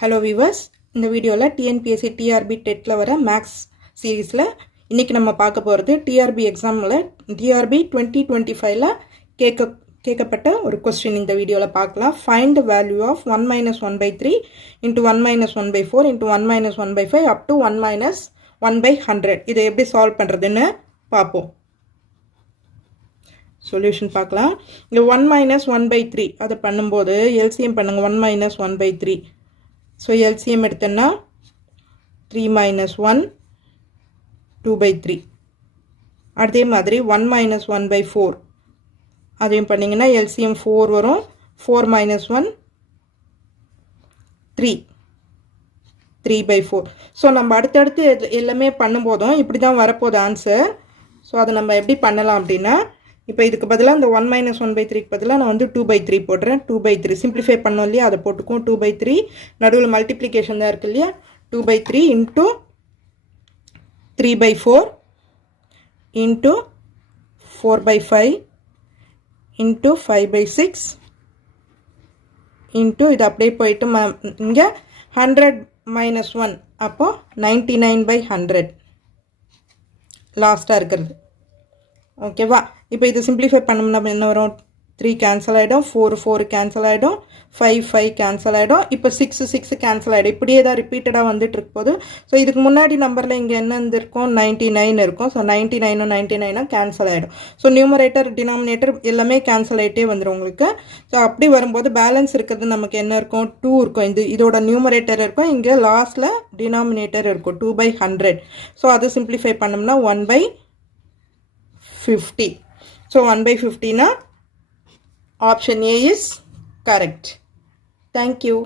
Hello viewers, இந்த வீடியோவில் TNPSC TRP டெட்டில் வர மேக்ஸ் சீரீஸில் இன்றைக்கி நம்ம பார்க்க போகிறது டிஆர்பி எக்ஸாமில் டிஆர்பி 2025 கேட்கப்பட்ட ஒரு கொஸ்டின் இந்த வீடியோவில் பார்க்கலாம். Find the value of 1 - 1/3 into 1 - 1/4 into 1 - 1/5 up to 1 - 1/100. இதை எப்படி சால்வ் பண்ணுறதுன்னு பார்ப்போம். சொல்யூஷன் பார்க்கலாம். இந்த 1 - 1/3 அதை பண்ணும்போது எல்சிஎம் பண்ணுங்கள். 1 - 1/3. ஸோ எல்சிஎம் எடுத்தோன்னா 3 - 1 2/3. அதே மாதிரி 1 - 1/4 அதையும் பண்ணிங்கன்னா எல்சிஎம் 4 வரும். 4 - 1 3 3/4. ஸோ நம்ம அடுத்தடுத்து எல்லாமே பண்ணும்போதும் இப்படி தான் வரப்போகுது ஆன்சர். ஸோ அதை நம்ம எப்படி பண்ணலாம் அப்படின்னா, இப்போ இதுக்கு பதிலாக இந்த 1 - 1/3க்கு பதிலாக நான் வந்து 2/3 போடுறேன். 2/3 சிம்பிளிஃபை பண்ணோம் இல்லையா, அதை போட்டுக்கும். 2/3 நடுவில் மல்டிப்ளிகேஷன் தான் இருக்குது இல்லையா. 2/3 இன்ட்டு 3/4 இன்ட்டு 4/5 இன்ட்டு 5/6 இன்ட்டு இது அப்படியே போயிட்டு இங்கே 100 - 1 அப்போது 99/100 லாஸ்ட்டாக இருக்கிறது. ஓகேவா? இப்போ இது சிம்பிளிஃபை பண்ணோம்னா என்ன வரும்? 3 கேன்சல் ஆகிடும், 4 கேன்சல் ஆகிடும், 5 கேன்சல் ஆகிடும். இப்போ 6 கேன்சல் ஆகிடும். இப்படியே தான் ரிப்பீட்டடாக வந்துட்டு இருக்க போது. ஸோ இதுக்கு முன்னாடி நம்பரில் இங்கே என்ன இருந்திருக்கும்? 99 இருக்கும். ஸோ 99 கேன்சல் ஆகிடும். ஸோ நியூமரேட்டர் டினாமினேட்டர் எல்லாமே கேன்சல் ஆகிட்டே வந்துடும் உங்களுக்கு. ஸோ அப்படி வரும்போது பேலன்ஸ் இருக்கிறது நமக்கு என்ன இருக்கும்? 2 இருக்கும். இதோட நியூமரேட்டர் இருக்கும், இங்கே லாஸ்ட்டில் டினாமினேட்டர் இருக்கும் 2/100. ஸோ அதை சிம்பிளிஃபை பண்ணோம்னா 1/50. So 1/50 na option A is correct. Thank you.